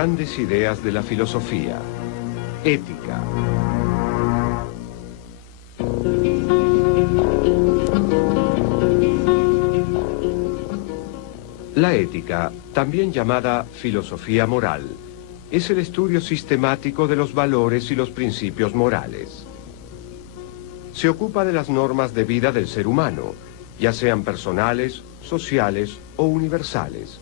grandes ideas de la filosofía. Ética. La ética, también llamada filosofía moral, es el estudio sistemático de los valores y los principios morales. Se ocupa de las normas de vida del ser humano, ya sean personales, sociales o universales,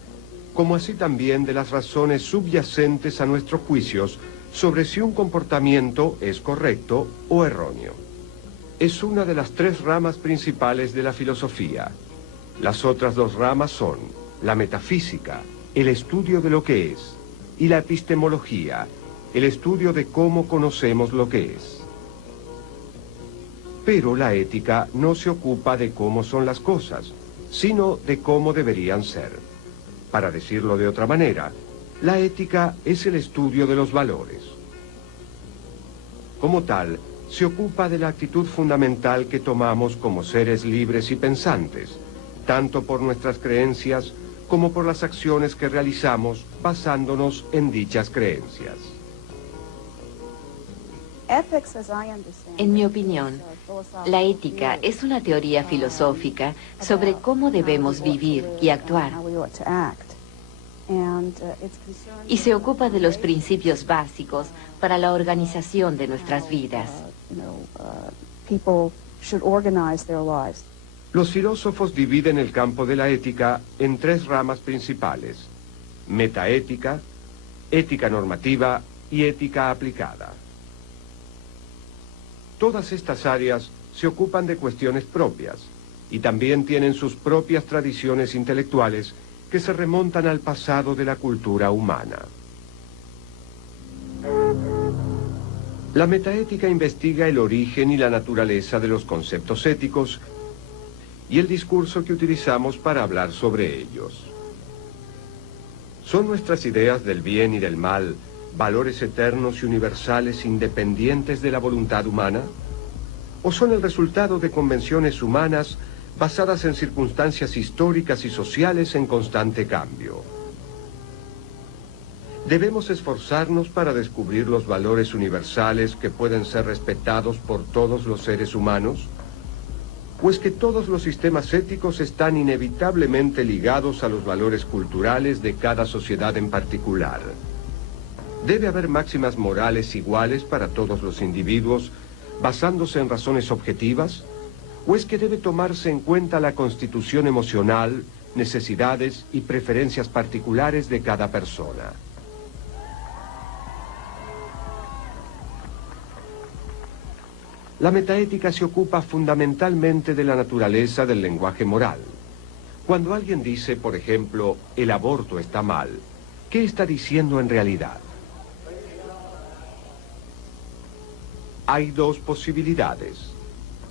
como así también de las razones subyacentes a nuestros juicios sobre si un comportamiento es correcto o erróneo. Es una de las tres ramas principales de la filosofía. Las otras dos ramas son la metafísica, el estudio de lo que es, y la epistemología, el estudio de cómo conocemos lo que es. Pero la ética no se ocupa de cómo son las cosas, sino de cómo deberían ser. Para decirlo de otra manera, la ética es el estudio de los valores. Como tal, se ocupa de la actitud fundamental que tomamos como seres libres y pensantes, tanto por nuestras creencias como por las acciones que realizamos basándonos en dichas creencias. En mi opinión, la ética es una teoría filosófica sobre cómo debemos vivir y actuar. Y se ocupa de los principios básicos para la organización de nuestras vidas. Los filósofos dividen el campo de la ética en tres ramas principales: metaética, ética normativa y ética aplicada. Todas estas áreas se ocupan de cuestiones propias y también tienen sus propias tradiciones intelectuales que se remontan al pasado de la cultura humana. La metaética investiga el origen y la naturaleza de los conceptos éticos y el discurso que utilizamos para hablar sobre ellos. ¿Son nuestras ideas del bien y del mal valores eternos y universales independientes de la voluntad humana? ¿O son el resultado de convenciones humanas basadas en circunstancias históricas y sociales en constante cambio? ¿Debemos esforzarnos para descubrir los valores universales que pueden ser respetados por todos los seres humanos? ¿O es que todos los sistemas éticos están inevitablemente ligados a los valores culturales de cada sociedad en particular? ¿Debe haber máximas morales iguales para todos los individuos, basándose en razones objetivas? ¿O es que debe tomarse en cuenta la constitución emocional, necesidades y preferencias particulares de cada persona? La metaética se ocupa fundamentalmente de la naturaleza del lenguaje moral. Cuando alguien dice, por ejemplo, el aborto está mal, ¿qué está diciendo en realidad? Hay dos posibilidades: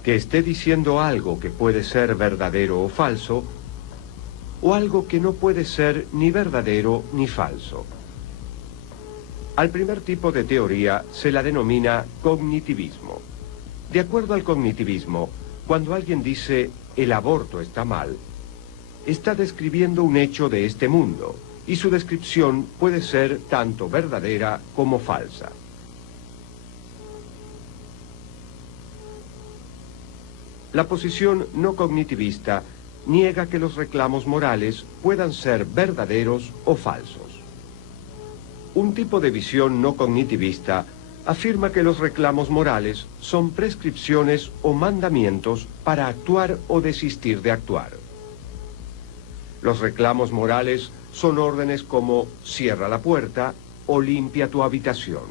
que esté diciendo algo que puede ser verdadero o falso, o algo que no puede ser ni verdadero ni falso. Al primer tipo de teoría se la denomina cognitivismo. De acuerdo al cognitivismo, cuando alguien dice el aborto está mal, está describiendo un hecho de este mundo, y su descripción puede ser tanto verdadera como falsa. La posición no cognitivista niega que los reclamos morales puedan ser verdaderos o falsos. Un tipo de visión no cognitivista afirma que los reclamos morales son prescripciones o mandamientos para actuar o desistir de actuar. Los reclamos morales son órdenes como cierra la puerta o limpia tu habitación.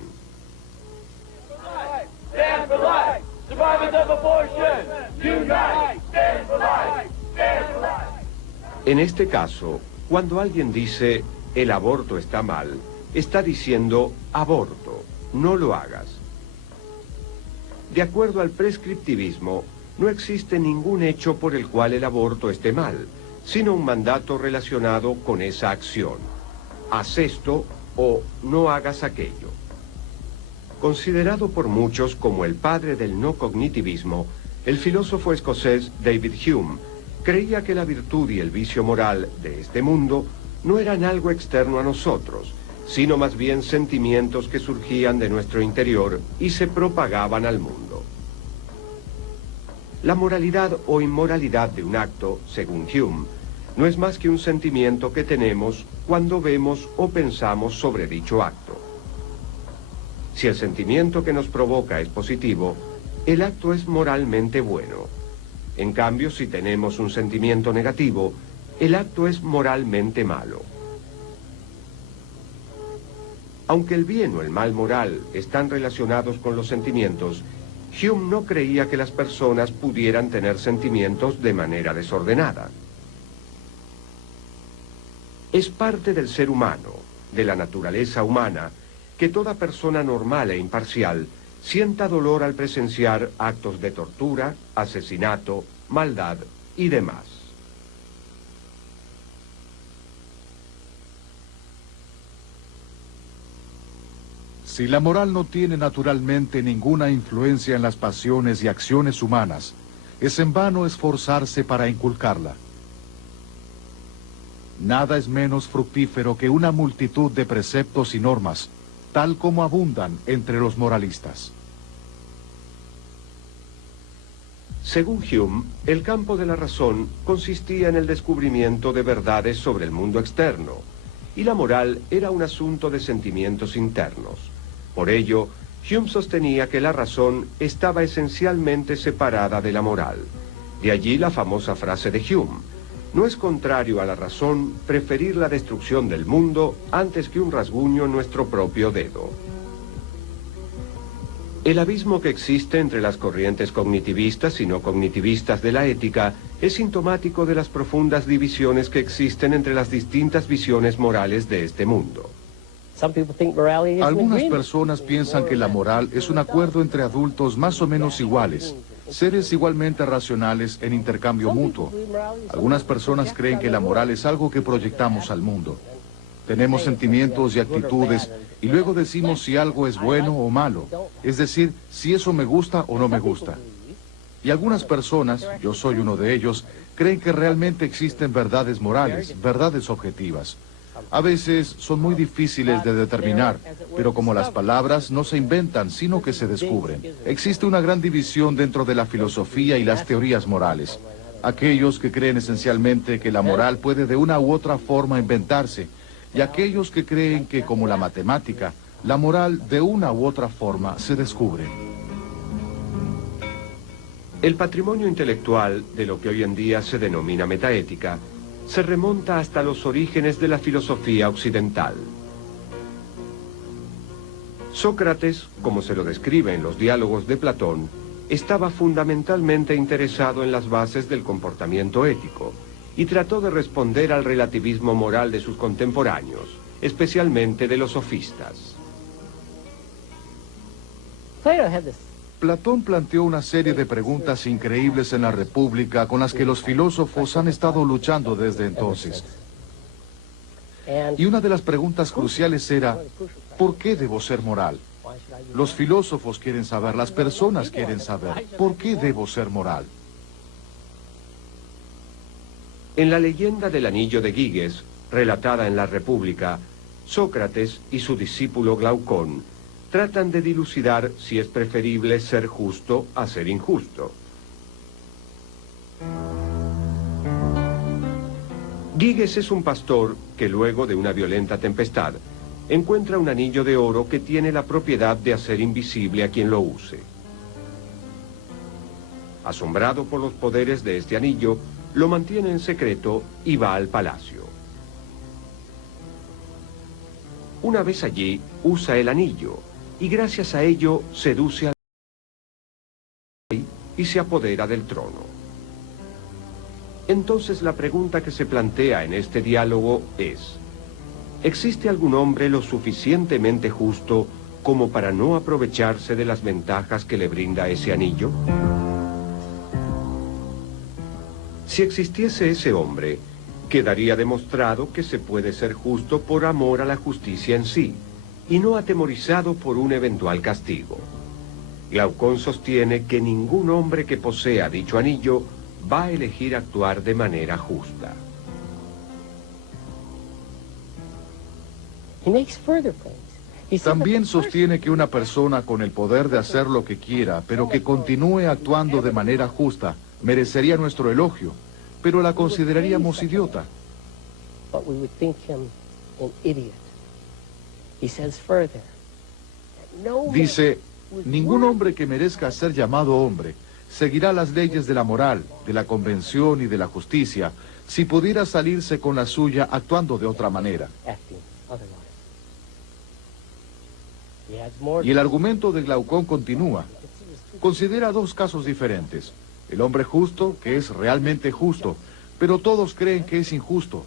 Stand for life! Survivors of abortion! Unite! Stand for life! Stand for life! En este caso, cuando alguien dice el aborto está mal, está diciendo aborto, no lo hagas. De acuerdo al prescriptivismo, no existe ningún hecho por el cual el aborto esté mal, sino un mandato relacionado con esa acción. Haz esto o no hagas aquello. Considerado por muchos como el padre del no cognitivismo, el filósofo escocés David Hume creía que la virtud y el vicio moral de este mundo no eran algo externo a nosotros, sino más bien sentimientos que surgían de nuestro interior y se propagaban al mundo. La moralidad o inmoralidad de un acto, según Hume, no es más que un sentimiento que tenemos cuando vemos o pensamos sobre dicho acto. Si el sentimiento que nos provoca es positivo, el acto es moralmente bueno. En cambio, si tenemos un sentimiento negativo, el acto es moralmente malo. Aunque el bien o el mal moral están relacionados con los sentimientos, Hume no creía que las personas pudieran tener sentimientos de manera desordenada. Es parte del ser humano, de la naturaleza humana, que toda persona normal e imparcial sienta dolor al presenciar actos de tortura, asesinato, maldad y demás. Si la moral no tiene naturalmente ninguna influencia en las pasiones y acciones humanas, es en vano esforzarse para inculcarla. Nada es menos fructífero que una multitud de preceptos y normas, tal como abundan entre los moralistas. Según Hume, el campo de la razón consistía en el descubrimiento de verdades sobre el mundo externo, y la moral era un asunto de sentimientos internos. Por ello, Hume sostenía que la razón estaba esencialmente separada de la moral. De allí la famosa frase de Hume: no es contrario a la razón preferir la destrucción del mundo antes que un rasguño en nuestro propio dedo. El abismo que existe entre las corrientes cognitivistas y no cognitivistas de la ética es sintomático de las profundas divisiones que existen entre las distintas visiones morales de este mundo. Algunas personas piensan que la moral es un acuerdo entre adultos más o menos iguales, seres igualmente racionales en intercambio mutuo. Algunas personas creen que la moral es algo que proyectamos al mundo. Tenemos sentimientos y actitudes y luego decimos si algo es bueno o malo, es decir, si eso me gusta o no me gusta. Y algunas personas, yo soy uno de ellos, creen que realmente existen verdades morales, verdades objetivas. A veces son muy difíciles de determinar, pero como las palabras no se inventan, sino que se descubren. Existe una gran división dentro de la filosofía y las teorías morales. Aquellos que creen esencialmente que la moral puede de una u otra forma inventarse, y aquellos que creen que, como la matemática, la moral de una u otra forma se descubre. El patrimonio intelectual de lo que hoy en día se denomina metaética se remonta hasta los orígenes de la filosofía occidental. Sócrates, como se lo describe en los diálogos de Platón, estaba fundamentalmente interesado en las bases del comportamiento ético y trató de responder al relativismo moral de sus contemporáneos, especialmente de los sofistas. Platón planteó una serie de preguntas increíbles en la República con las que los filósofos han estado luchando desde entonces. Y una de las preguntas cruciales era, ¿por qué debo ser moral? Los filósofos quieren saber, las personas quieren saber, ¿por qué debo ser moral? En la leyenda del anillo de Giges, relatada en la República, Sócrates y su discípulo Glaucón tratan de dilucidar si es preferible ser justo a ser injusto. Giges es un pastor que luego de una violenta tempestad encuentra un anillo de oro que tiene la propiedad de hacer invisible a quien lo use. Asombrado por los poderes de este anillo, lo mantiene en secreto y va al palacio. Una vez allí, usa el anillo y gracias a ello seduce al rey y se apodera del trono. Entonces la pregunta que se plantea en este diálogo es: ¿existe algún hombre lo suficientemente justo como para no aprovecharse de las ventajas que le brinda ese anillo? Si existiese ese hombre, quedaría demostrado que se puede ser justo por amor a la justicia en sí, y no atemorizado por un eventual castigo. Glaucón sostiene que ningún hombre que posea dicho anillo va a elegir actuar de manera justa. También sostiene que una persona con el poder de hacer lo que quiera, pero que continúe actuando de manera justa, merecería nuestro elogio, pero la consideraríamos idiota. Dice, ningún hombre que merezca ser llamado hombre seguirá las leyes de la moral, de la convención y de la justicia, si pudiera salirse con la suya actuando de otra manera. Y el argumento de Glaucón continúa. Considera dos casos diferentes. El hombre justo, que es realmente justo, pero todos creen que es injusto.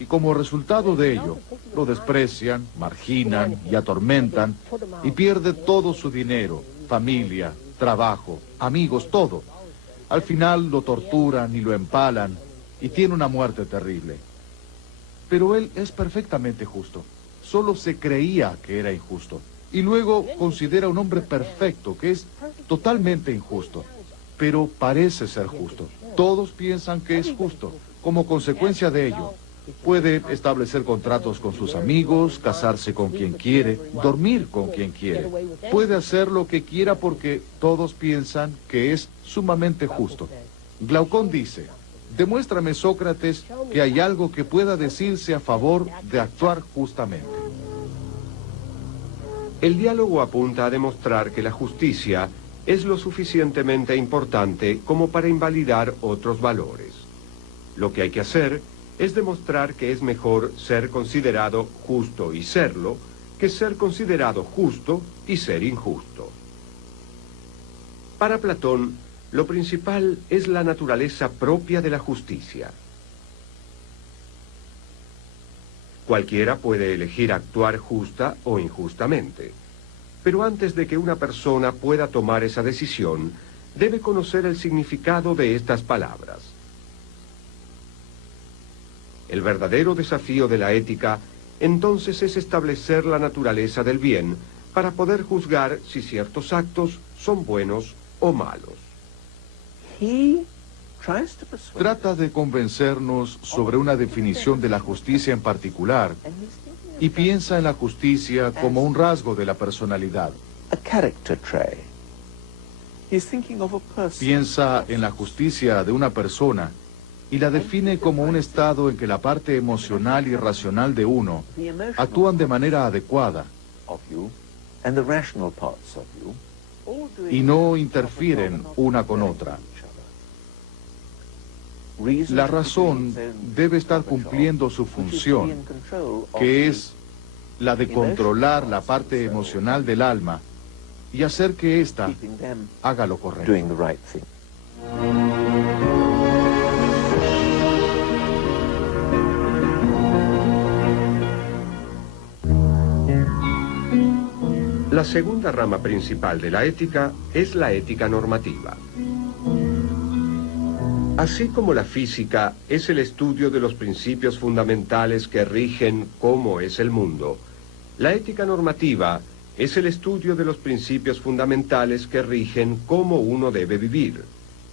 Y como resultado de ello, lo desprecian, marginan y atormentan, y pierde todo su dinero, familia, trabajo, amigos, todo. Al final lo torturan y lo empalan, y tiene una muerte terrible. Pero él es perfectamente justo. Solo se creía que era injusto. Y luego considera un hombre perfecto, que es totalmente injusto, pero parece ser justo. Todos piensan que es justo. Como consecuencia de ello, puede establecer contratos con sus amigos, casarse con quien quiere, dormir con quien quiere. Puede hacer lo que quiera porque todos piensan que es sumamente justo. Glaucón dice, demuéstrame, Sócrates, que hay algo que pueda decirse a favor de actuar justamente. El diálogo apunta a demostrar que la justicia es lo suficientemente importante como para invalidar otros valores. Lo que hay que hacer es demostrar que es mejor ser considerado justo y serlo, que ser considerado justo y ser injusto. Para Platón, lo principal es la naturaleza propia de la justicia. Cualquiera puede elegir actuar justa o injustamente. Pero antes de que una persona pueda tomar esa decisión, debe conocer el significado de estas palabras. El verdadero desafío de la ética, entonces, es establecer la naturaleza del bien para poder juzgar si ciertos actos son buenos o malos. Trata de convencernos sobre una definición de la justicia en particular y piensa en la justicia como un rasgo de la personalidad. Piensa en la justicia de una persona y la define como un estado en que la parte emocional y racional de uno actúan de manera adecuada y no interfieren una con otra. La razón debe estar cumpliendo su función, que es la de controlar la parte emocional del alma y hacer que ésta haga lo correcto. La segunda rama principal de la ética es la ética normativa. Así como la física es el estudio de los principios fundamentales que rigen cómo es el mundo, la ética normativa es el estudio de los principios fundamentales que rigen cómo uno debe vivir,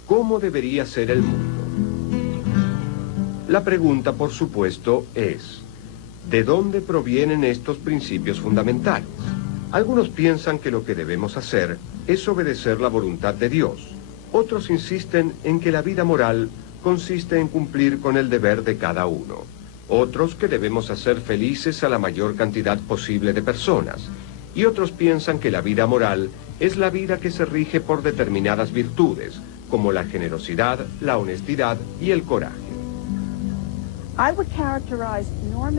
cómo debería ser el mundo. La pregunta, por supuesto, es, ¿de dónde provienen estos principios fundamentales? Algunos piensan que lo que debemos hacer es obedecer la voluntad de Dios. Otros insisten en que la vida moral consiste en cumplir con el deber de cada uno. Otros que debemos hacer felices a la mayor cantidad posible de personas. Y otros piensan que la vida moral es la vida que se rige por determinadas virtudes, como la generosidad, la honestidad y el coraje.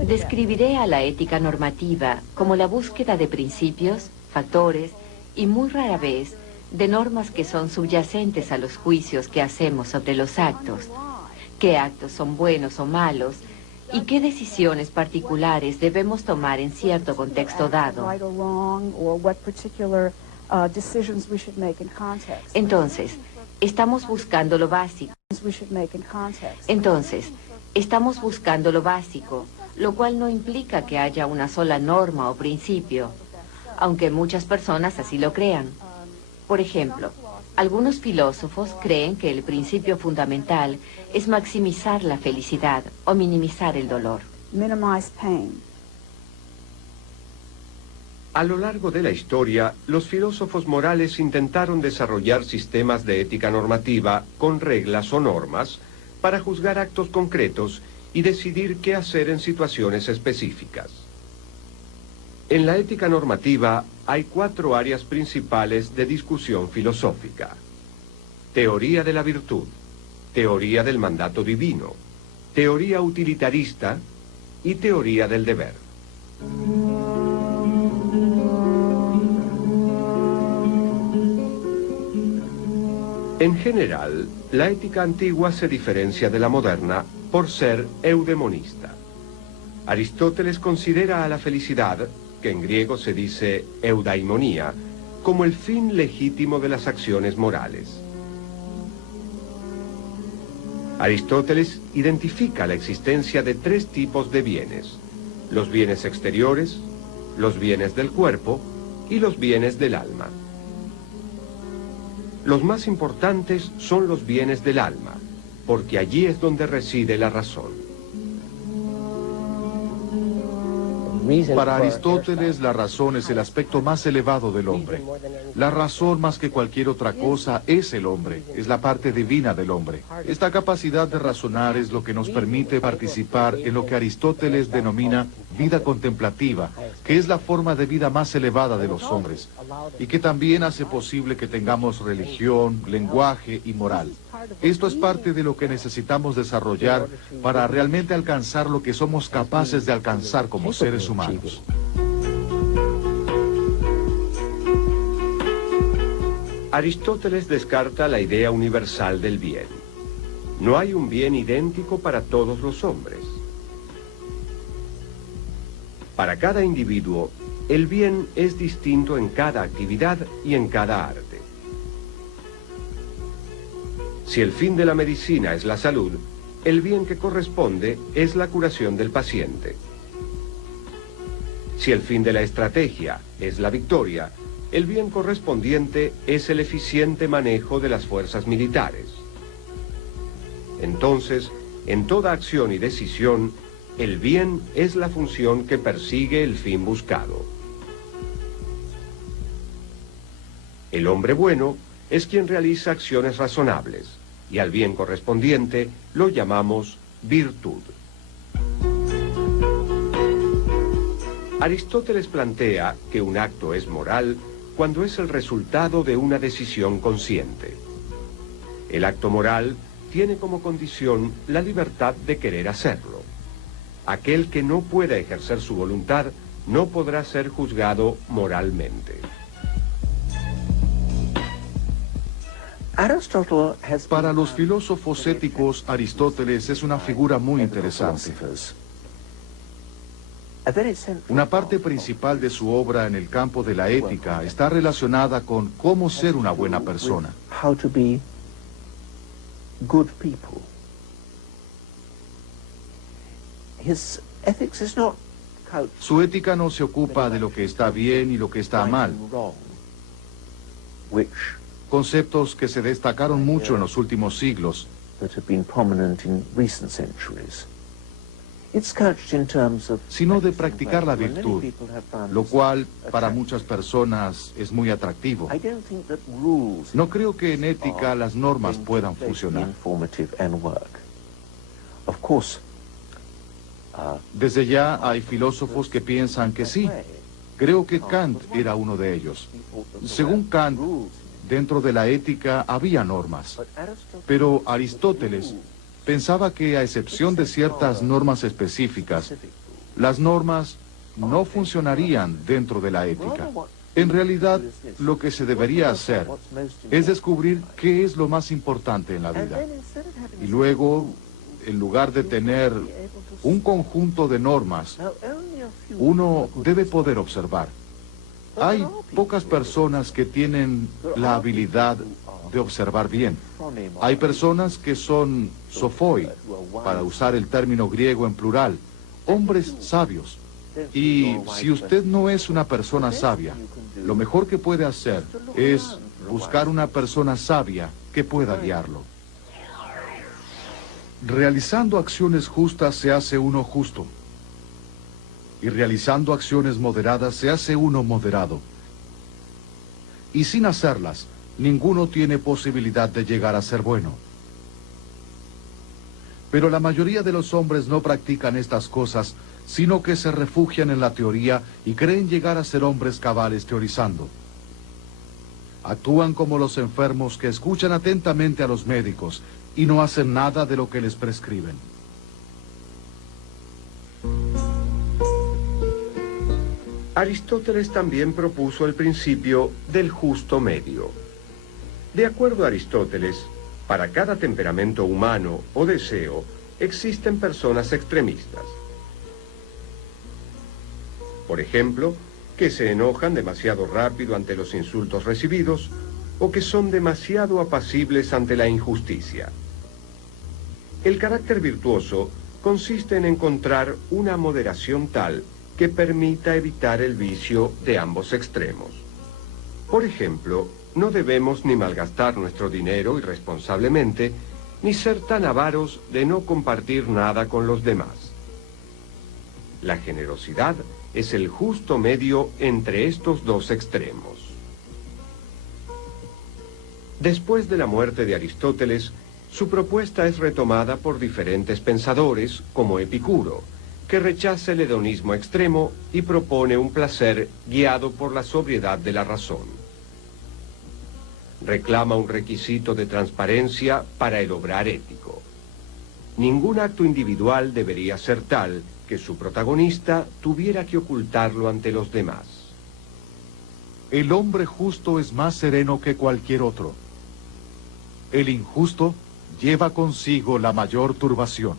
Describiré a la ética normativa como la búsqueda de principios, factores y muy rara vez de normas que son subyacentes a los juicios que hacemos sobre los actos, qué actos son buenos o malos y qué decisiones particulares debemos tomar en cierto contexto dado. Entonces, estamos buscando lo básico. Lo cual no implica que haya una sola norma o principio, aunque muchas personas así lo crean. Por ejemplo, algunos filósofos creen que el principio fundamental es maximizar la felicidad o minimizar el dolor. A lo largo de la historia, los filósofos morales intentaron desarrollar sistemas de ética normativa con reglas o normas para juzgar actos concretos y decidir qué hacer en situaciones específicas. En la ética normativa hay 4 áreas principales de discusión filosófica: teoría de la virtud, teoría del mandato divino, teoría utilitarista y teoría del deber. En general, la ética antigua se diferencia de la moderna por ser eudemonista. Aristóteles considera a la felicidad, que en griego se dice eudaimonía, como el fin legítimo de las acciones morales. Aristóteles identifica la existencia de 3 tipos de bienes: los bienes exteriores, los bienes del cuerpo y los bienes del alma. Los más importantes son los bienes del alma, porque allí es donde reside la razón. Para Aristóteles, la razón es el aspecto más elevado del hombre. La razón, más que cualquier otra cosa, es el hombre, es la parte divina del hombre. Esta capacidad de razonar es lo que nos permite participar en lo que Aristóteles denomina vida contemplativa, que es la forma de vida más elevada de los hombres, y que también hace posible que tengamos religión, lenguaje y moral. Esto es parte de lo que necesitamos desarrollar para realmente alcanzar lo que somos capaces de alcanzar como seres humanos. Aristóteles descarta la idea universal del bien. No hay un bien idéntico para todos los hombres. Para cada individuo, el bien es distinto en cada actividad y en cada arte. Si el fin de la medicina es la salud, el bien que corresponde es la curación del paciente. Si el fin de la estrategia es la victoria, el bien correspondiente es el eficiente manejo de las fuerzas militares. Entonces, en toda acción y decisión, el bien es la función que persigue el fin buscado. El hombre bueno es quien realiza acciones razonables, y al bien correspondiente lo llamamos virtud. Aristóteles plantea que un acto es moral cuando es el resultado de una decisión consciente. El acto moral tiene como condición la libertad de querer hacerlo. Aquel que no pueda ejercer su voluntad no podrá ser juzgado moralmente. Para los filósofos éticos, Aristóteles es una figura muy interesante. Una parte principal de su obra en el campo de la ética está relacionada con cómo ser una buena persona. Su ética no se ocupa de lo que está bien y lo que está mal, conceptos que se destacaron mucho en los últimos siglos, sino de practicar la virtud, lo cual para muchas personas es muy atractivo. No creo que en ética las normas puedan funcionar. Desde ya hay filósofos que piensan que sí. Creo que Kant era uno de ellos. Según Kant, dentro de la ética había normas, pero Aristóteles pensaba que, a excepción de ciertas normas específicas, las normas no funcionarían dentro de la ética. En realidad, lo que se debería hacer es descubrir qué es lo más importante en la vida. Y luego, en lugar de tener un conjunto de normas, uno debe poder observar. Hay pocas personas que tienen la habilidad de observar bien. Hay personas que son sophoi, para usar el término griego en plural, hombres sabios. Y si usted no es una persona sabia, lo mejor que puede hacer es buscar una persona sabia que pueda guiarlo. Realizando acciones justas se hace uno justo. y realizando acciones moderadas se hace uno moderado. Y sin hacerlas, ninguno tiene posibilidad de llegar a ser bueno. Pero la mayoría de los hombres no practican estas cosas, sino que se refugian en la teoría y creen llegar a ser hombres cabales teorizando. Actúan como los enfermos que escuchan atentamente a los médicos y no hacen nada de lo que les prescriben. Aristóteles también propuso el principio del justo medio. De acuerdo a Aristóteles, para cada temperamento humano o deseo, existen personas extremistas. Por ejemplo, que se enojan demasiado rápido ante los insultos recibidos o que son demasiado apacibles ante la injusticia. El carácter virtuoso consiste en encontrar una moderación tal que permita evitar el vicio de ambos extremos. Por ejemplo, no debemos ni malgastar nuestro dinero irresponsablemente, ni ser tan avaros de no compartir nada con los demás. La generosidad es el justo medio entre estos dos extremos. Después de la muerte de Aristóteles, su propuesta es retomada por diferentes pensadores, como Epicuro, que rechaza el hedonismo extremo y propone un placer guiado por la sobriedad de la razón. Reclama un requisito de transparencia para el obrar ético. Ningún acto individual debería ser tal que su protagonista tuviera que ocultarlo ante los demás. El hombre justo es más sereno que cualquier otro. El injusto lleva consigo la mayor turbación.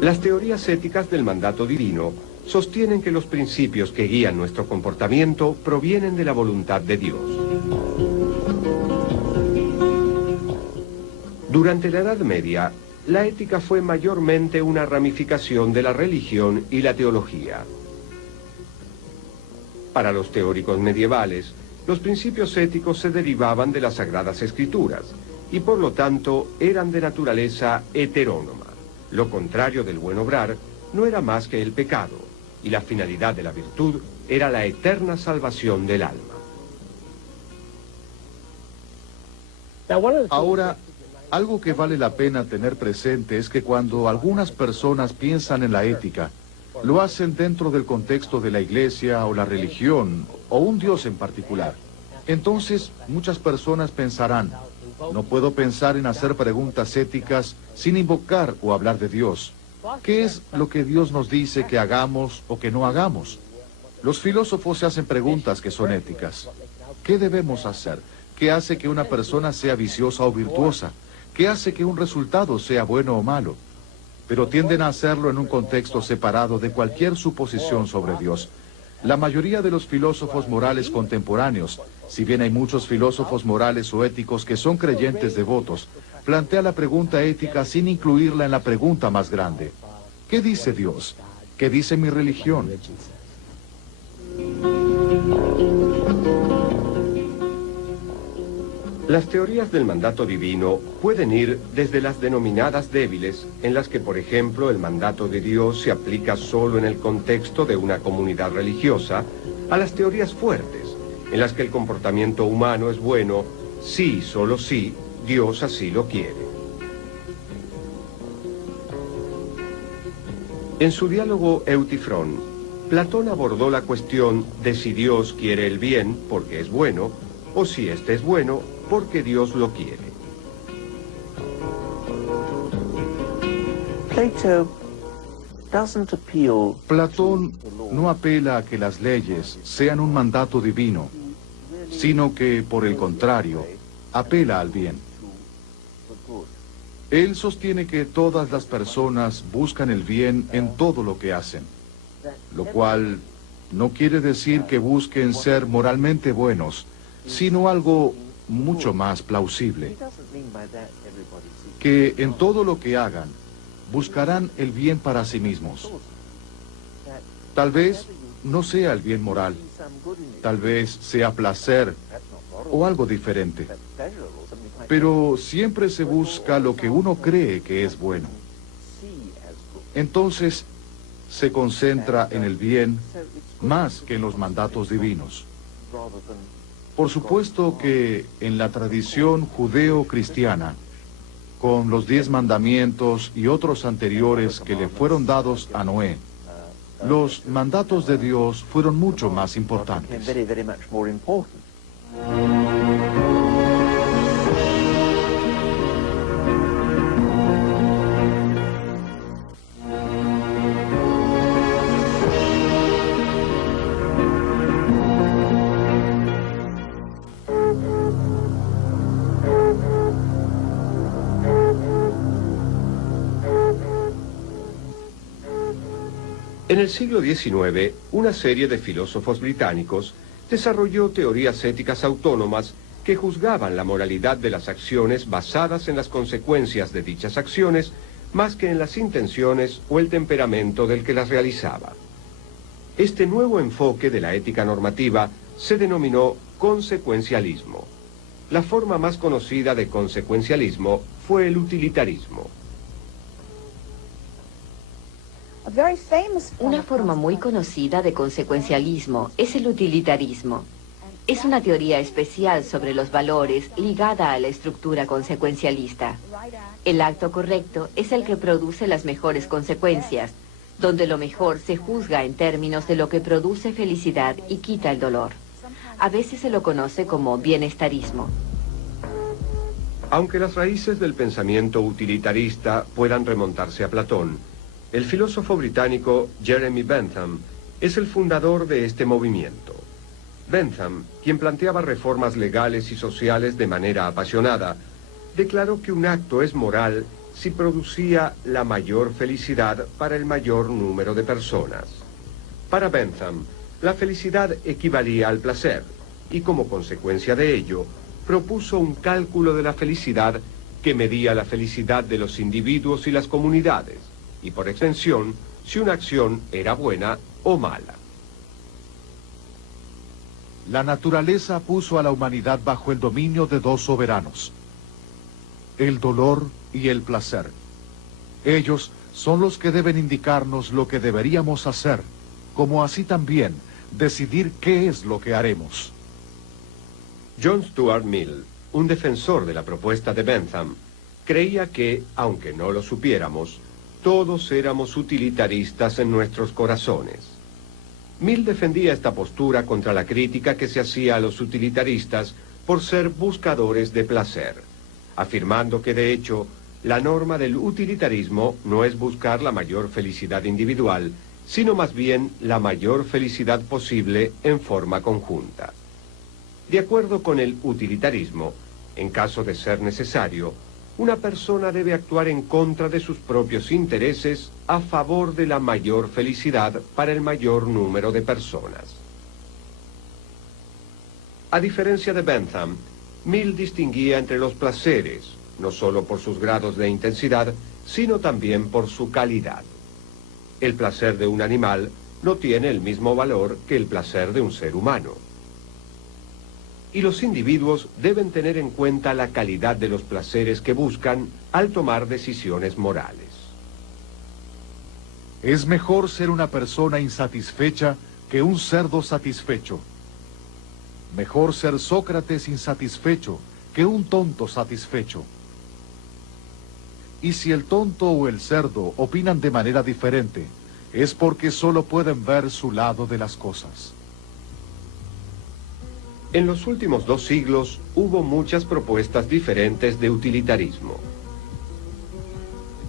Las teorías éticas del mandato divino sostienen que los principios que guían nuestro comportamiento provienen de la voluntad de Dios. Durante la Edad Media, la ética fue mayormente una ramificación de la religión y la teología. Para los teóricos medievales, los principios éticos se derivaban de las Sagradas Escrituras y por lo tanto eran de naturaleza heterónoma. Lo contrario del buen obrar no era más que el pecado, y la finalidad de la virtud era la eterna salvación del alma. Ahora, algo que vale la pena tener presente es que cuando algunas personas piensan en la ética, lo hacen dentro del contexto de la iglesia o la religión o un Dios en particular. Entonces, muchas personas pensarán, no puedo pensar en hacer preguntas éticas sin invocar o hablar de Dios. ¿Qué es lo que Dios nos dice que hagamos o que no hagamos? Los filósofos se hacen preguntas que son éticas. ¿Qué debemos hacer? ¿Qué hace que una persona sea viciosa o virtuosa? ¿Qué hace que un resultado sea bueno o malo? Pero tienden a hacerlo en un contexto separado de cualquier suposición sobre Dios. La mayoría de los filósofos morales contemporáneos, si bien hay muchos filósofos morales o éticos que son creyentes devotos, plantea la pregunta ética sin incluirla en la pregunta más grande. ¿Qué dice Dios? ¿Qué dice mi religión? Las teorías del mandato divino pueden ir desde las denominadas débiles, en las que, por ejemplo, el mandato de Dios se aplica solo en el contexto de una comunidad religiosa, a las teorías fuertes, en las que el comportamiento humano es bueno si, solo si, Dios así lo quiere. En su diálogo Eutifrón, Platón abordó la cuestión de si Dios quiere el bien porque es bueno, o si éste es bueno porque Dios lo quiere. Platón no apela a que las leyes sean un mandato divino, sino que, por el contrario, apela al bien. Él sostiene que todas las personas buscan el bien en todo lo que hacen, lo cual no quiere decir que busquen ser moralmente buenos, sino algo mucho más plausible. Que en todo lo que hagan, buscarán el bien para sí mismos. Tal vez no sea el bien moral. Tal vez sea placer o algo diferente. Pero siempre se busca lo que uno cree que es bueno. Entonces, se concentra en el bien más que en los mandatos divinos. Por supuesto que en la tradición judeo-cristiana, con los 10 mandamientos y otros anteriores que le fueron dados a Noé, los mandatos de Dios fueron mucho más importantes. En el siglo XIX, una serie de filósofos británicos desarrolló teorías éticas autónomas que juzgaban la moralidad de las acciones basadas en las consecuencias de dichas acciones más que en las intenciones o el temperamento del que las realizaba. Este nuevo enfoque de la ética normativa se denominó consecuencialismo. La forma más conocida de consecuencialismo fue el utilitarismo. Una forma muy conocida de consecuencialismo es el utilitarismo. Es una teoría especial sobre los valores ligada a la estructura consecuencialista. El acto correcto es el que produce las mejores consecuencias, donde lo mejor se juzga en términos de lo que produce felicidad y quita el dolor. A veces se lo conoce como bienestarismo. Aunque las raíces del pensamiento utilitarista puedan remontarse a Platón, el filósofo británico Jeremy Bentham es el fundador de este movimiento. Bentham, quien planteaba reformas legales y sociales de manera apasionada, declaró que un acto es moral si producía la mayor felicidad para el mayor número de personas. Para Bentham, la felicidad equivalía al placer, y como consecuencia de ello, propuso un cálculo de la felicidad que medía la felicidad de los individuos y las comunidades, y por extensión, si una acción era buena o mala. La naturaleza puso a la humanidad bajo el dominio de 2 soberanos, el dolor y el placer. Ellos son los que deben indicarnos lo que deberíamos hacer, como así también decidir qué es lo que haremos. John Stuart Mill, un defensor de la propuesta de Bentham, creía que, aunque no lo supiéramos, todos éramos utilitaristas en nuestros corazones. Mill defendía esta postura contra la crítica que se hacía a los utilitaristas por ser buscadores de placer, afirmando que de hecho la norma del utilitarismo no es buscar la mayor felicidad individual, sino más bien la mayor felicidad posible en forma conjunta. De acuerdo con el utilitarismo, en caso de ser necesario, una persona debe actuar en contra de sus propios intereses a favor de la mayor felicidad para el mayor número de personas. A diferencia de Bentham, Mill distinguía entre los placeres, no solo por sus grados de intensidad, sino también por su calidad. El placer de un animal no tiene el mismo valor que el placer de un ser humano. Y los individuos deben tener en cuenta la calidad de los placeres que buscan al tomar decisiones morales. Es mejor ser una persona insatisfecha que un cerdo satisfecho. Mejor ser Sócrates insatisfecho que un tonto satisfecho. Y si el tonto o el cerdo opinan de manera diferente, es porque solo pueden ver su lado de las cosas. En los últimos 2 siglos hubo muchas propuestas diferentes de utilitarismo.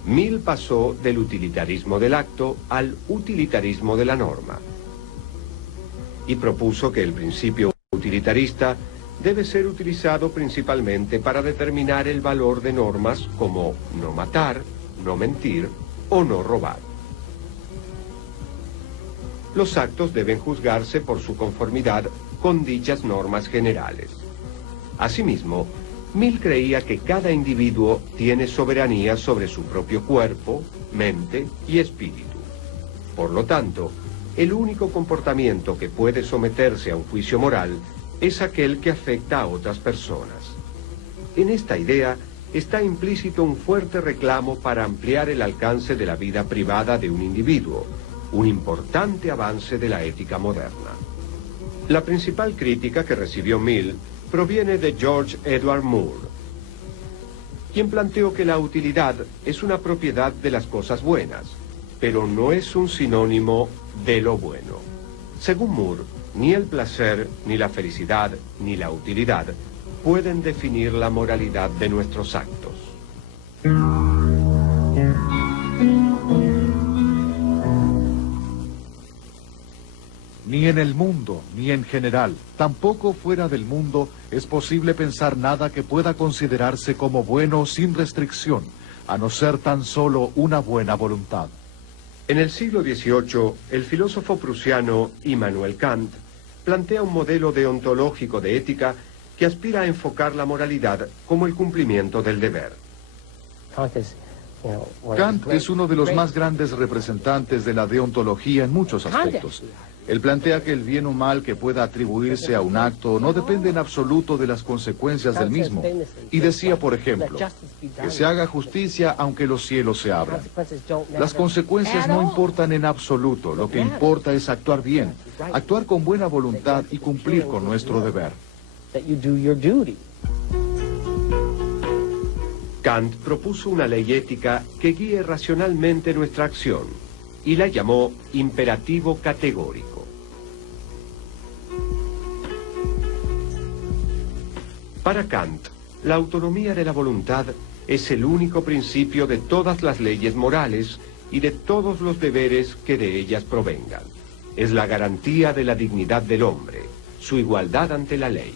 Mill pasó del utilitarismo del acto al utilitarismo de la norma y propuso que el principio utilitarista debe ser utilizado principalmente para determinar el valor de normas como no matar, no mentir o no robar. Los actos deben juzgarse por su conformidad con dichas normas generales. Asimismo, Mill creía que cada individuo tiene soberanía sobre su propio cuerpo, mente y espíritu. Por lo tanto, el único comportamiento que puede someterse a un juicio moral es aquel que afecta a otras personas. En esta idea está implícito un fuerte reclamo para ampliar el alcance de la vida privada de un individuo, un importante avance de la ética moderna. La principal crítica que recibió Mill proviene de George Edward Moore, quien planteó que la utilidad es una propiedad de las cosas buenas, pero no es un sinónimo de lo bueno. Según Moore, ni el placer, ni la felicidad, ni la utilidad pueden definir la moralidad de nuestros actos. Ni en el mundo, ni en general, tampoco fuera del mundo, es posible pensar nada que pueda considerarse como bueno sin restricción, a no ser tan solo una buena voluntad. En el siglo XVIII, el filósofo prusiano Immanuel Kant plantea un modelo deontológico de ética que aspira a enfocar la moralidad como el cumplimiento del deber. Kant es uno de los más grandes representantes de la deontología en muchos aspectos. Él plantea que el bien o mal que pueda atribuirse a un acto no depende en absoluto de las consecuencias del mismo. Y decía, por ejemplo, que se haga justicia aunque los cielos se abran. Las consecuencias no importan en absoluto, lo que importa es actuar bien, actuar con buena voluntad y cumplir con nuestro deber. Kant propuso una ley ética que guíe racionalmente nuestra acción y la llamó imperativo categórico. Para Kant, la autonomía de la voluntad es el único principio de todas las leyes morales y de todos los deberes que de ellas provengan. Es la garantía de la dignidad del hombre, su igualdad ante la ley.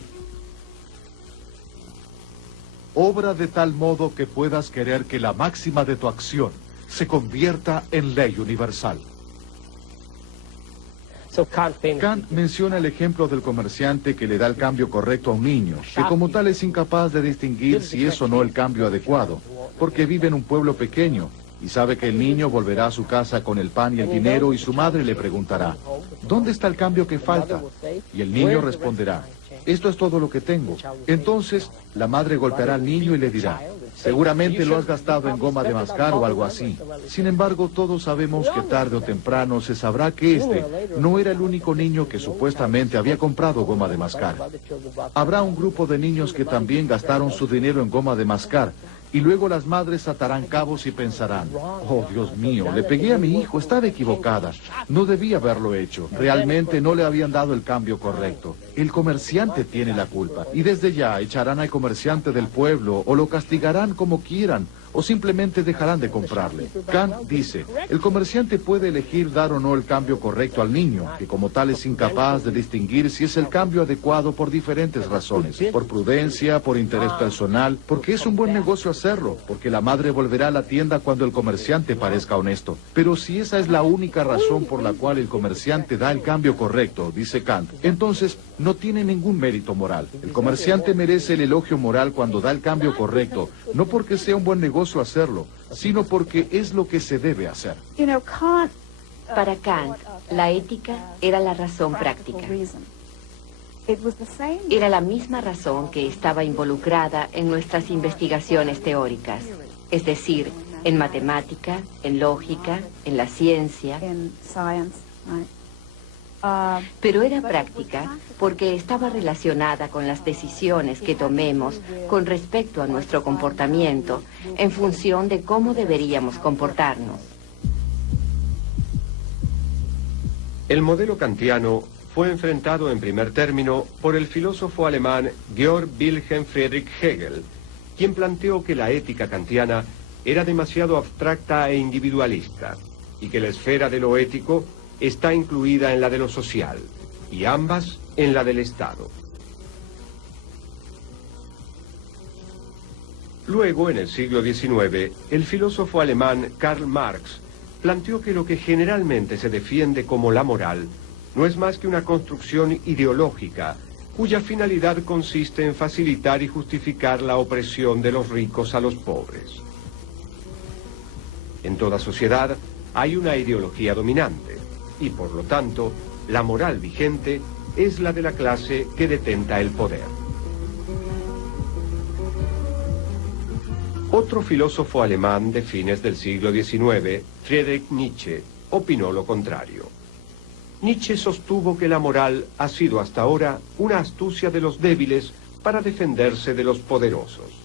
Obra de tal modo que puedas querer que la máxima de tu acción se convierta en ley universal. Kant menciona el ejemplo del comerciante que le da el cambio correcto a un niño, que como tal es incapaz de distinguir si es o no el cambio adecuado, porque vive en un pueblo pequeño y sabe que el niño volverá a su casa con el pan y el dinero y su madre le preguntará, ¿dónde está el cambio que falta? Y el niño responderá, esto es todo lo que tengo. Entonces, la madre golpeará al niño y le dirá, seguramente lo has gastado en goma de mascar o algo así. Sin embargo, todos sabemos que tarde o temprano se sabrá que este no era el único niño que supuestamente había comprado goma de mascar. Habrá un grupo de niños que también gastaron su dinero en goma de mascar, y luego las madres atarán cabos y pensarán, oh Dios mío, le pegué a mi hijo, estaba equivocada, no debía haberlo hecho, realmente no le habían dado el cambio correcto. El comerciante tiene la culpa, y desde ya echarán al comerciante del pueblo, o lo castigarán como quieran, o simplemente dejarán de comprarle. Kant dice, el comerciante puede elegir dar o no el cambio correcto al niño, que como tal es incapaz de distinguir si es el cambio adecuado por diferentes razones, por prudencia, por interés personal, porque es un buen negocio hacerlo, porque la madre volverá a la tienda cuando el comerciante parezca honesto. Pero si esa es la única razón por la cual el comerciante da el cambio correcto, dice Kant, entonces no tiene ningún mérito moral. El comerciante merece el elogio moral cuando da el cambio correcto, no porque sea un buen negocio hacerlo, sino porque es lo que se debe hacer. Para Kant, la ética era la razón práctica. Era la misma razón que estaba involucrada en nuestras investigaciones teóricas, es decir, en matemática, en lógica, en la ciencia. Pero era práctica porque estaba relacionada con las decisiones que tomemos con respecto a nuestro comportamiento en función de cómo deberíamos comportarnos. El modelo kantiano fue enfrentado en primer término por el filósofo alemán Georg Wilhelm Friedrich Hegel, quien planteó que la ética kantiana era demasiado abstracta e individualista, y que la esfera de lo ético está incluida en la de lo social, y ambas en la del Estado. Luego, en el siglo XIX, el filósofo alemán Karl Marx planteó que lo que generalmente se defiende como la moral no es más que una construcción ideológica, cuya finalidad consiste en facilitar y justificar la opresión de los ricos a los pobres. En toda sociedad hay una ideología dominante. y por lo tanto, la moral vigente es la de la clase que detenta el poder. Otro filósofo alemán de fines del siglo XIX, Friedrich Nietzsche, opinó lo contrario. Nietzsche sostuvo que la moral ha sido hasta ahora una astucia de los débiles para defenderse de los poderosos.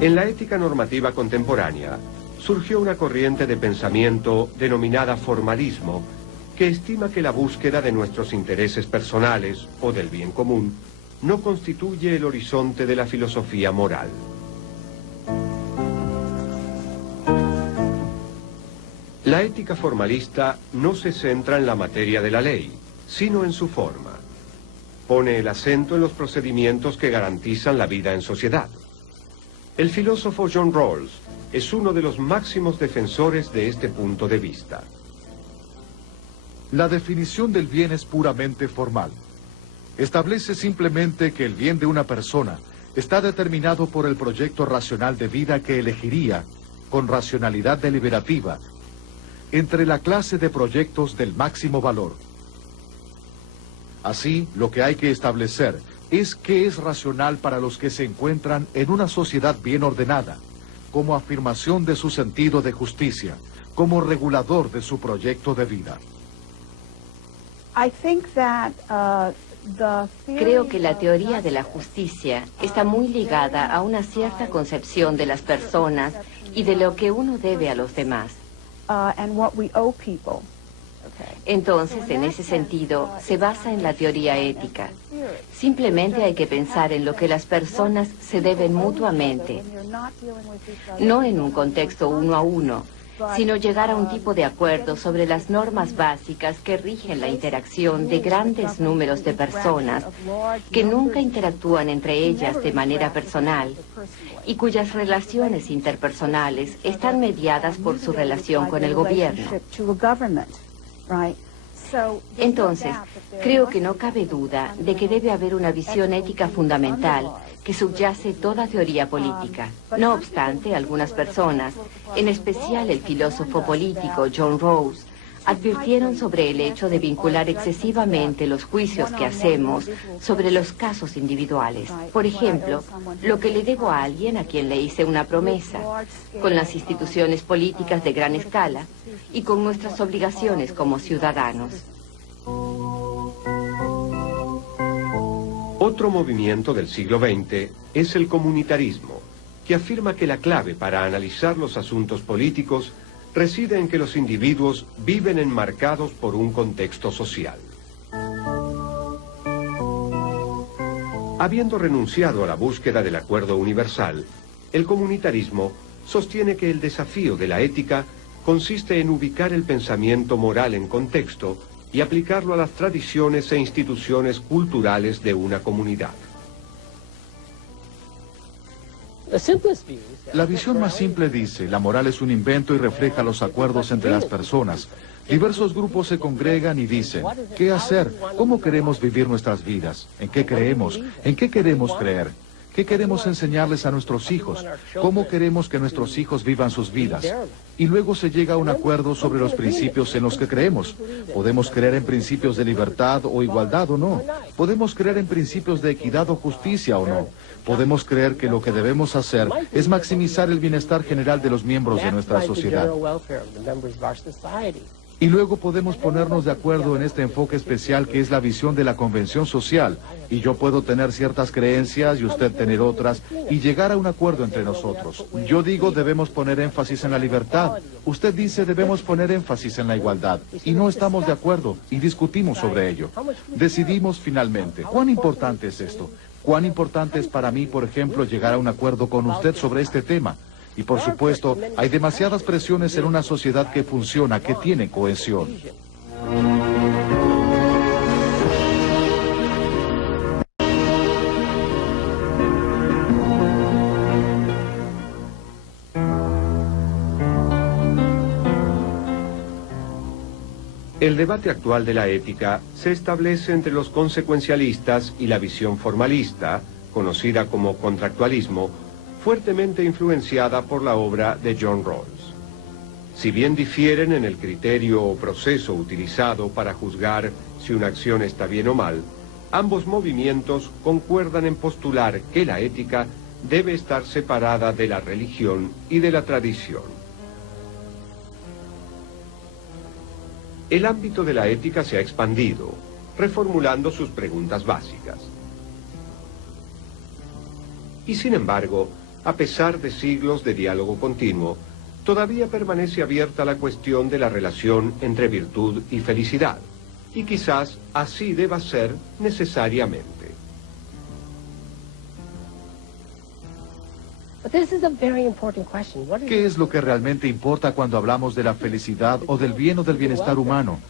En la ética normativa contemporánea surgió una corriente de pensamiento denominada formalismo, que estima que la búsqueda de nuestros intereses personales o del bien común no constituye el horizonte de la filosofía moral. La ética formalista no se centra en la materia de la ley, sino en su forma. Pone el acento en los procedimientos que garantizan la vida en sociedad. El filósofo John Rawls es uno de los máximos defensores de este punto de vista. La definición del bien es puramente formal. Establece simplemente que el bien de una persona está determinado por el proyecto racional de vida que elegiría, con racionalidad deliberativa, entre la clase de proyectos del máximo valor. Así, lo que hay que establecer es qué es racional para los que se encuentran en una sociedad bien ordenada, como afirmación de su sentido de justicia, como regulador de su proyecto de vida. Creo que la teoría de la justicia está muy ligada a una cierta concepción de las personas y de lo que uno debe a los demás. Entonces, en ese sentido, se basa en la teoría ética. Simplemente hay que pensar en lo que las personas se deben mutuamente, no en un contexto uno a uno, sino llegar a un tipo de acuerdo sobre las normas básicas que rigen la interacción de grandes números de personas que nunca interactúan entre ellas de manera personal y cuyas relaciones interpersonales están mediadas por su relación con el gobierno. Entonces, creo que no cabe duda de que debe haber una visión ética fundamental que subyace toda teoría política. No obstante, algunas personas, en especial el filósofo político John Rawls, advirtieron sobre el hecho de vincular excesivamente los juicios que hacemos sobre los casos individuales. Por ejemplo, lo que le debo a alguien a quien le hice una promesa, con las instituciones políticas de gran escala y con nuestras obligaciones como ciudadanos. Otro movimiento del siglo XX es el comunitarismo, que afirma que la clave para analizar los asuntos políticos reside en que los individuos viven enmarcados por un contexto social. Habiendo renunciado a la búsqueda del acuerdo universal, el comunitarismo sostiene que el desafío de la ética consiste en ubicar el pensamiento moral en contexto y aplicarlo a las tradiciones e instituciones culturales de una comunidad. La visión más simple dice, la moral es un invento y refleja los acuerdos entre las personas. Diversos grupos se congregan y dicen, ¿qué hacer? ¿Cómo queremos vivir nuestras vidas? ¿En qué creemos? ¿En qué queremos creer? ¿Qué queremos enseñarles a nuestros hijos? ¿Cómo queremos que nuestros hijos vivan sus vidas? Y luego se llega a un acuerdo sobre los principios en los que creemos. ¿Podemos creer en principios de libertad o igualdad o no? ¿Podemos creer en principios de equidad o justicia o no? ¿Podemos creer que lo que debemos hacer es maximizar el bienestar general de los miembros de nuestra sociedad? Y luego podemos ponernos de acuerdo en este enfoque especial que es la visión de la convención social. Y yo puedo tener ciertas creencias y usted tener otras y llegar a un acuerdo entre nosotros. Yo digo debemos poner énfasis en la libertad. Usted dice debemos poner énfasis en la igualdad. Y no estamos de acuerdo y discutimos sobre ello. Decidimos finalmente. ¿Cuán importante es esto? ¿Cuán importante es para mí, por ejemplo, llegar a un acuerdo con usted sobre este tema? Y por supuesto, hay demasiadas presiones en una sociedad que funciona, que tiene cohesión. El debate actual de la ética se establece entre los consecuencialistas y la visión formalista, conocida como contractualismo, fuertemente influenciada por la obra de John Rawls. Si bien difieren en el criterio o proceso utilizado para juzgar si una acción está bien o mal, ambos movimientos concuerdan en postular que la ética debe estar separada de la religión y de la tradición. El ámbito de la ética se ha expandido, reformulando sus preguntas básicas. Y sin embargo, a pesar de siglos de diálogo continuo, todavía permanece abierta la cuestión de la relación entre virtud y felicidad, y quizás así deba ser necesariamente. ¿Qué es lo que realmente importa cuando hablamos de la felicidad o del bien o del bienestar humano?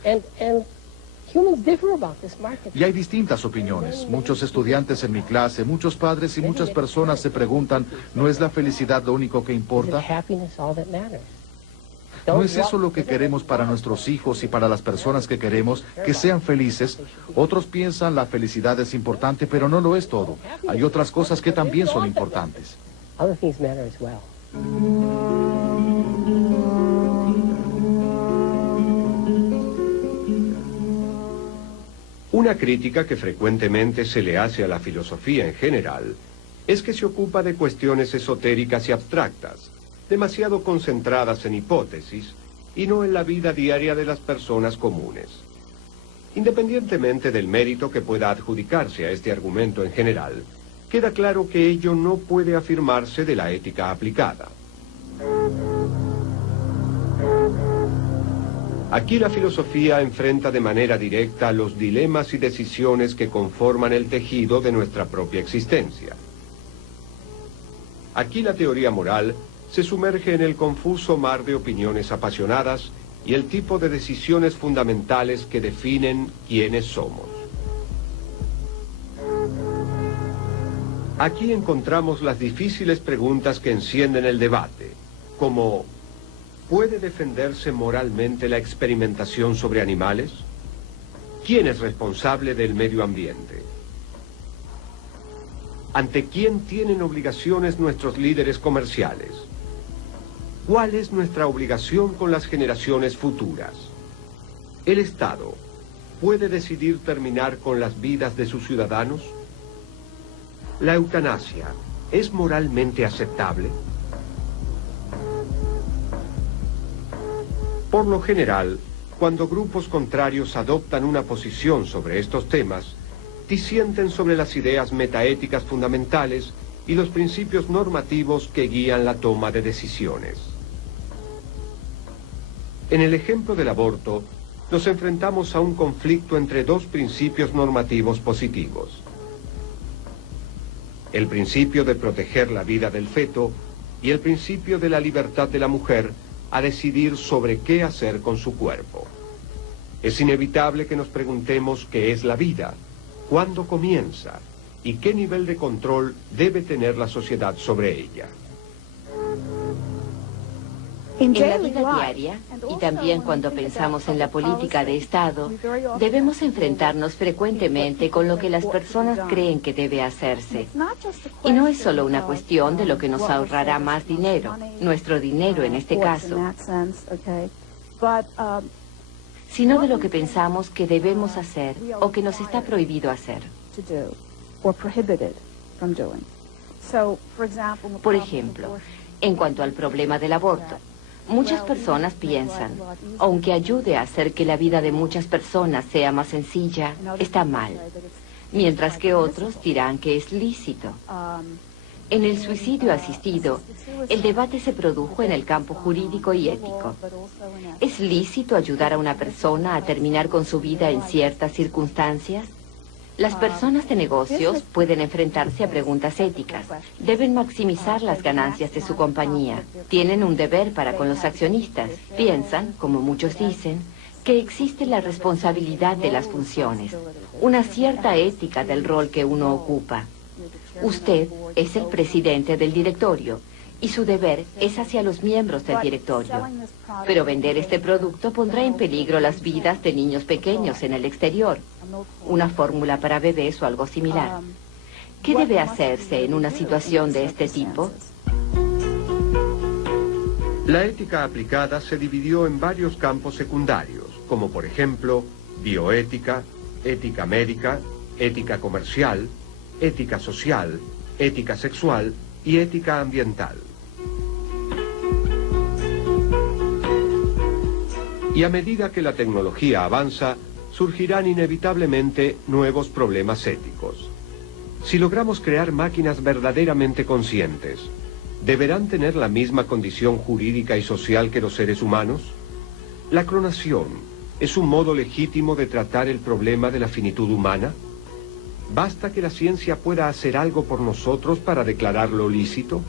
Y hay distintas opiniones. Muchos estudiantes en mi clase, muchos padres y muchas personas se preguntan, ¿no es la felicidad lo único que importa? ¿No es eso lo que queremos para nuestros hijos y para las personas que queremos, que sean felices? Otros piensan la felicidad es importante, pero no lo es todo. Hay otras cosas que también son importantes. Una crítica que frecuentemente se le hace a la filosofía en general es que se ocupa de cuestiones esotéricas y abstractas, demasiado concentradas en hipótesis y no en la vida diaria de las personas comunes. Independientemente del mérito que pueda adjudicarse a este argumento en general, queda claro que ello no puede afirmarse de la ética aplicada. Aquí la filosofía enfrenta de manera directa los dilemas y decisiones que conforman el tejido de nuestra propia existencia. Aquí la teoría moral se sumerge en el confuso mar de opiniones apasionadas y el tipo de decisiones fundamentales que definen quiénes somos. Aquí encontramos las difíciles preguntas que encienden el debate, como ¿puede defenderse moralmente la experimentación sobre animales? ¿Quién es responsable del medio ambiente? ¿Ante quién tienen obligaciones nuestros líderes comerciales? ¿Cuál es nuestra obligación con las generaciones futuras? ¿El Estado puede decidir terminar con las vidas de sus ciudadanos? ¿La eutanasia es moralmente aceptable? Por lo general, cuando grupos contrarios adoptan una posición sobre estos temas, disienten sobre las ideas metaéticas fundamentales y los principios normativos que guían la toma de decisiones. En el ejemplo del aborto, nos enfrentamos a un conflicto entre dos principios normativos positivos. El principio de proteger la vida del feto y el principio de la libertad de la mujer a decidir sobre qué hacer con su cuerpo. Es inevitable que nos preguntemos qué es la vida, cuándo comienza y qué nivel de control debe tener la sociedad sobre ella. En la vida diaria, y también cuando pensamos en la política de Estado, debemos enfrentarnos frecuentemente con lo que las personas creen que debe hacerse. Y no es solo una cuestión de lo que nos ahorrará más dinero, nuestro dinero en este caso, sino de lo que pensamos que debemos hacer o que nos está prohibido hacer. Por ejemplo, en cuanto al problema del aborto, muchas personas piensan, aunque ayude a hacer que la vida de muchas personas sea más sencilla, está mal, mientras que otros dirán que es lícito. En el suicidio asistido, el debate se produjo en el campo jurídico y ético. ¿Es lícito ayudar a una persona a terminar con su vida en ciertas circunstancias? Las personas de negocios pueden enfrentarse a preguntas éticas. Deben maximizar las ganancias de su compañía. Tienen un deber para con los accionistas. Piensan, como muchos dicen, que existe la responsabilidad de las funciones, una cierta ética del rol que uno ocupa. Usted es el presidente del directorio y su deber es hacia los miembros del directorio. Pero vender este producto pondrá en peligro las vidas de niños pequeños en el exterior. Una fórmula para bebés o algo similar. ¿Qué debe hacerse en una situación de este tipo? La ética aplicada se dividió en varios campos secundarios, como por ejemplo, bioética, ética médica, ética comercial, ética social, ética sexual y ética ambiental. Y a medida que la tecnología avanza, surgirán inevitablemente nuevos problemas éticos. Si logramos crear máquinas verdaderamente conscientes, ¿deberán tener la misma condición jurídica y social que los seres humanos? ¿La clonación es un modo legítimo de tratar el problema de la finitud humana? ¿Basta que la ciencia pueda hacer algo por nosotros para declararlo lícito?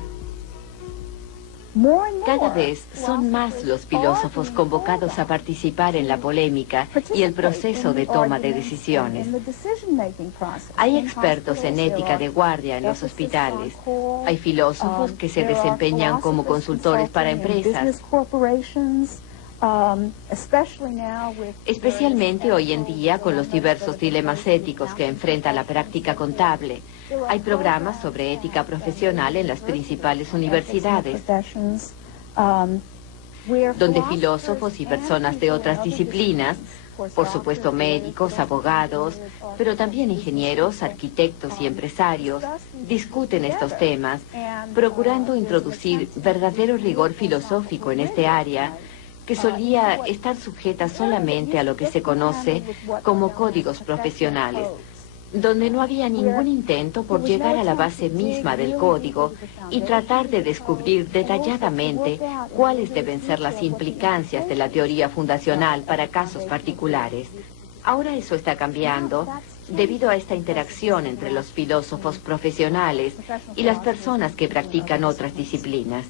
Cada vez son más los filósofos convocados a participar en la polémica y el proceso de toma de decisiones. Hay expertos en ética de guardia en los hospitales. Hay filósofos que se desempeñan como consultores para empresas. Especialmente hoy en día con los diversos dilemas éticos que enfrenta la práctica contable. Hay programas sobre ética profesional en las principales universidades, donde filósofos y personas de otras disciplinas, por supuesto médicos, abogados, pero también ingenieros, arquitectos y empresarios, discuten estos temas, procurando introducir verdadero rigor filosófico en este área, que solía estar sujeta solamente a lo que se conoce como códigos profesionales, donde no había ningún intento por llegar a la base misma del código y tratar de descubrir detalladamente cuáles deben ser las implicancias de la teoría fundacional para casos particulares. Ahora eso está cambiando debido a esta interacción entre los filósofos profesionales y las personas que practican otras disciplinas.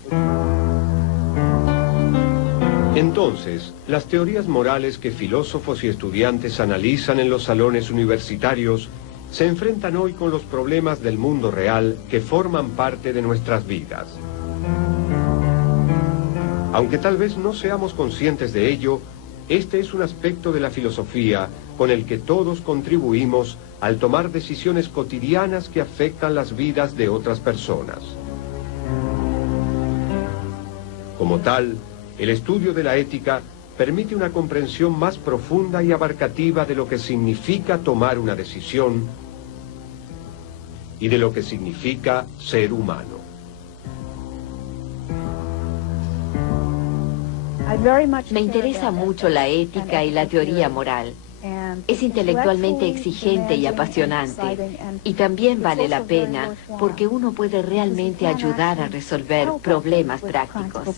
Entonces, las teorías morales que filósofos y estudiantes analizan en los salones universitarios se enfrentan hoy con los problemas del mundo real que forman parte de nuestras vidas. Aunque tal vez no seamos conscientes de ello, este es un aspecto de la filosofía con el que todos contribuimos al tomar decisiones cotidianas que afectan las vidas de otras personas. Como tal, el estudio de la ética permite una comprensión más profunda y abarcativa de lo que significa tomar una decisión y de lo que significa ser humano. Me interesa mucho la ética y la teoría moral. Es intelectualmente exigente y apasionante, y también vale la pena porque uno puede realmente ayudar a resolver problemas prácticos.